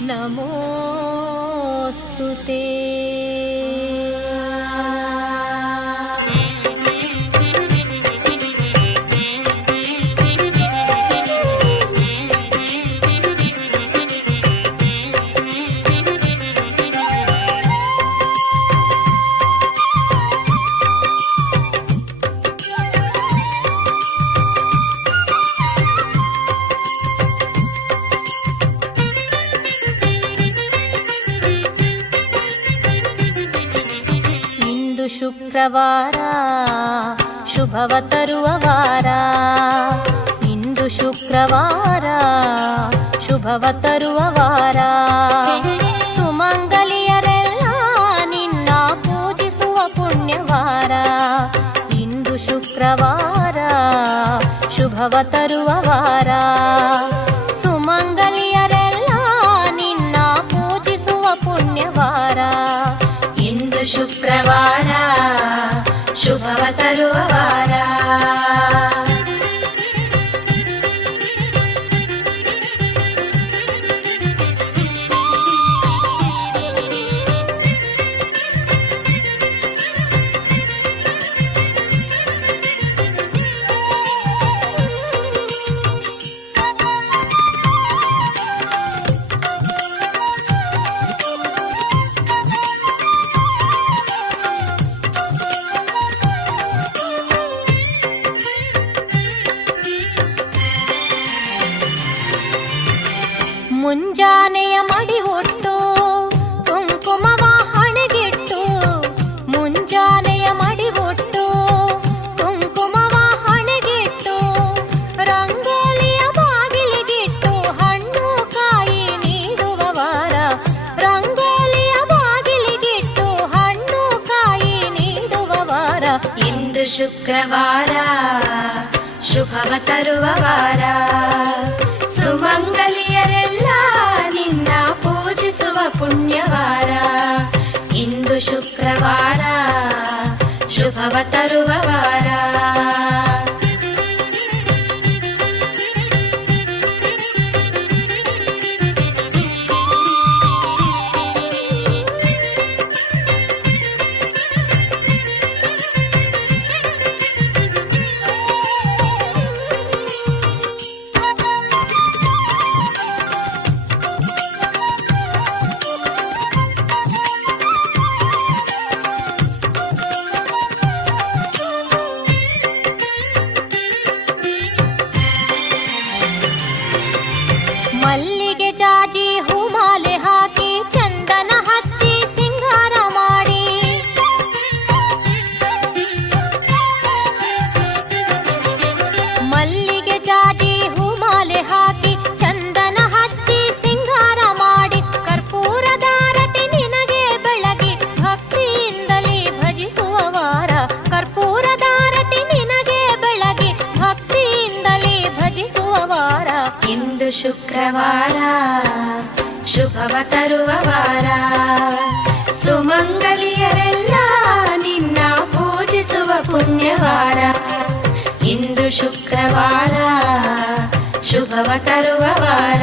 ನಮೋಸ್ತುತೇ. ಶುಕ್ರವಾರ ಶುಭವ ತರುವ ವಾರ, ಇಂದು ಶುಕ್ರವಾರ ಶುಭವ ತರುವ ವಾರ. ಸುಮಂಗಲಿಯರೆಲ್ಲ ನಿನ್ನ ಪೂಜಿಸುವ ಪುಣ್ಯವಾರ, ಇಂದು ಶುಕ್ರವಾರ ಶುಭವ ತರುವ ವಾರ. ಸುಮಂಗಲಿಯರೆಲ್ಲ ನಿನ್ನ ಪೂಜಿಸುವ ಪುಣ್ಯವಾರ, ಇಂದು ಶುಕ್ರವಾರ ಶುಭವ ತರುವ ವಾರ. ಮುಂಜಾನೆಯ ಮಡಿ ಒಟ್ಟು ಕುಂಕುಮವ ಹಣೆಗಿಟ್ಟು, ಮುಂಜಾನೆಯ ಮಡಿ ಒಟ್ಟು ಕುಂಕುಮವ ಹಣೆಗಿಟ್ಟು, ರಂಗೋಲಿಯ ಬಾಗಿಲಿಗಿಟ್ಟು ಹಣ್ಣು ಕಾಯಿ ನೀಡುವ ವಾರ, ರಂಗೋಲಿಯ ಬಾಗಿಲಿಗಿಟ್ಟು ಹಣ್ಣು ಕಾಯಿ ನೀಡುವ ವಾರ. ಇಂದು ಶುಕ್ರವಾರ ಶುಭವ ತರುವ ವಾರ. ಸುಮಂಗಲಿಯರೆಲ್ಲ ನಿನ್ನ ಪೂಜಿಸುವ ಪುಣ್ಯವಾರ, ಇಂದು ಶುಕ್ರವಾರ ಶುಭವ ತರುವ ವಾರ. ಮಲ್ಲಿಗೆ ಜಾಜಿ ಹೂಮಾಲೆ ಹಾಕಿ ಚಂದನ ಹಚ್ಚಿ ಸಿಂಗಾರ ಮಾಡಿ, ಮಲ್ಲಿಗೆ ಜಾಜಿ ಹೂಮಾಲೆ ಹಾಕಿ ಚಂದನ ಹಚ್ಚಿ ಸಿಂಗಾರ ಮಾಡಿ, ಕರ್ಪೂರದಾರತಿ ನಿನಗೆ ಬೆಳಗಿ ಭಕ್ತಿಯಿಂದಲೇ ಭಜಿಸುವ ವಾರ, ಕರ್ಪೂರದಾರತಿ ನಿನಗೆ ಬೆಳಗಿ ಭಕ್ತಿಯಿಂದಲೇ ಭಜಿಸುವ ವಾರ. ಇಂದು ಶುಕ್ರವಾರ ಶುಭವ ತರುವ ವಾರ. ಸುಮಂಗಲಿಯರೆಲ್ಲ ನಿನ್ನ ಪೂಜಿಸುವ ಪುಣ್ಯವಾರ, ಇಂದು ಶುಕ್ರವಾರ ಶುಭವ ತರುವ ವಾರ.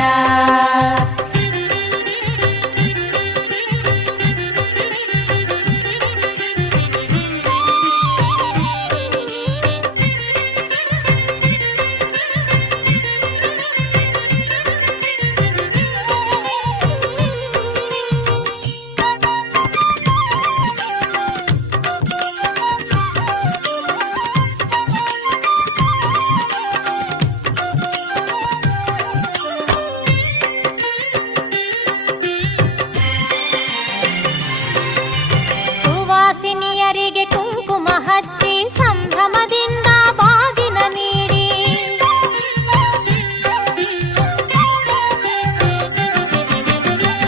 ಸುವಾಸಿನಿಯರಿಗೆ ಕುಂಕುಮ ಹಚ್ಚಿ ಸಂಭ್ರಮದಿಂದ ಬಾಗಿನ ನೀಡಿ,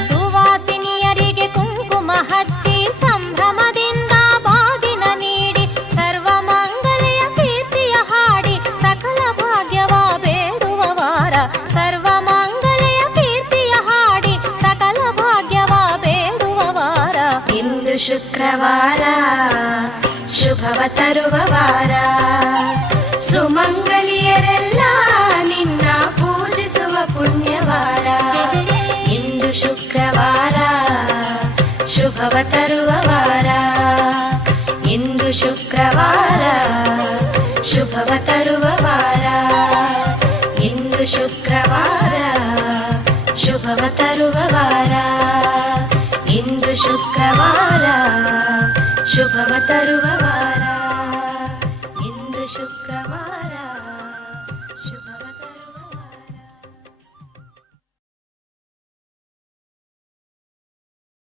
ಸುವಾಸಿನಿಯರಿಗೆ ಕುಂಕುಮ ಹಚ್ಚಿ ಸಂಭ್ರಮದಿಂದ ಬಾಗಿನ ನೀಡಿ, ಸರ್ವ ಮಂಗಲೆಯ ಕೀರ್ತಿಯ ಹಾಡಿ ಸಕಲ ಭಾಗ್ಯವ ಬೇಡುವ ವಾರ, ಸರ್ವ ಮಂಗಲೆಯ ಕೀರ್ತಿಯ ಹಾಡಿ ಸಕಲ ಭಾಗ್ಯವ ಬೇಡುವ ವಾರ. ಇಂದು ಶುಕ್ರವಾರ ಶುಭವ ತರುವ ವಾರ. ಸುಮಂಗಲಿಯರೆಲ್ಲ ನಿನ್ನ ಪೂಜಿಸುವ ಪುಣ್ಯವಾರ, ಇಂದು ಶುಕ್ರವಾರ ಶುಭವ ತರುವ ವಾರ. ಇಂದು ಶುಕ್ರವಾರ ಶುಭವ ತರುವ ವಾರ. ಇಂದು ಶುಕ್ರವಾರ ಶುಭವ ತರುವ ವಾರ. ಇಂದು ಶುಕ್ರವಾರ ಶುಭವ ತರುವ ವಾರ. ಇಂದು ಶುಕ್ರವಾರ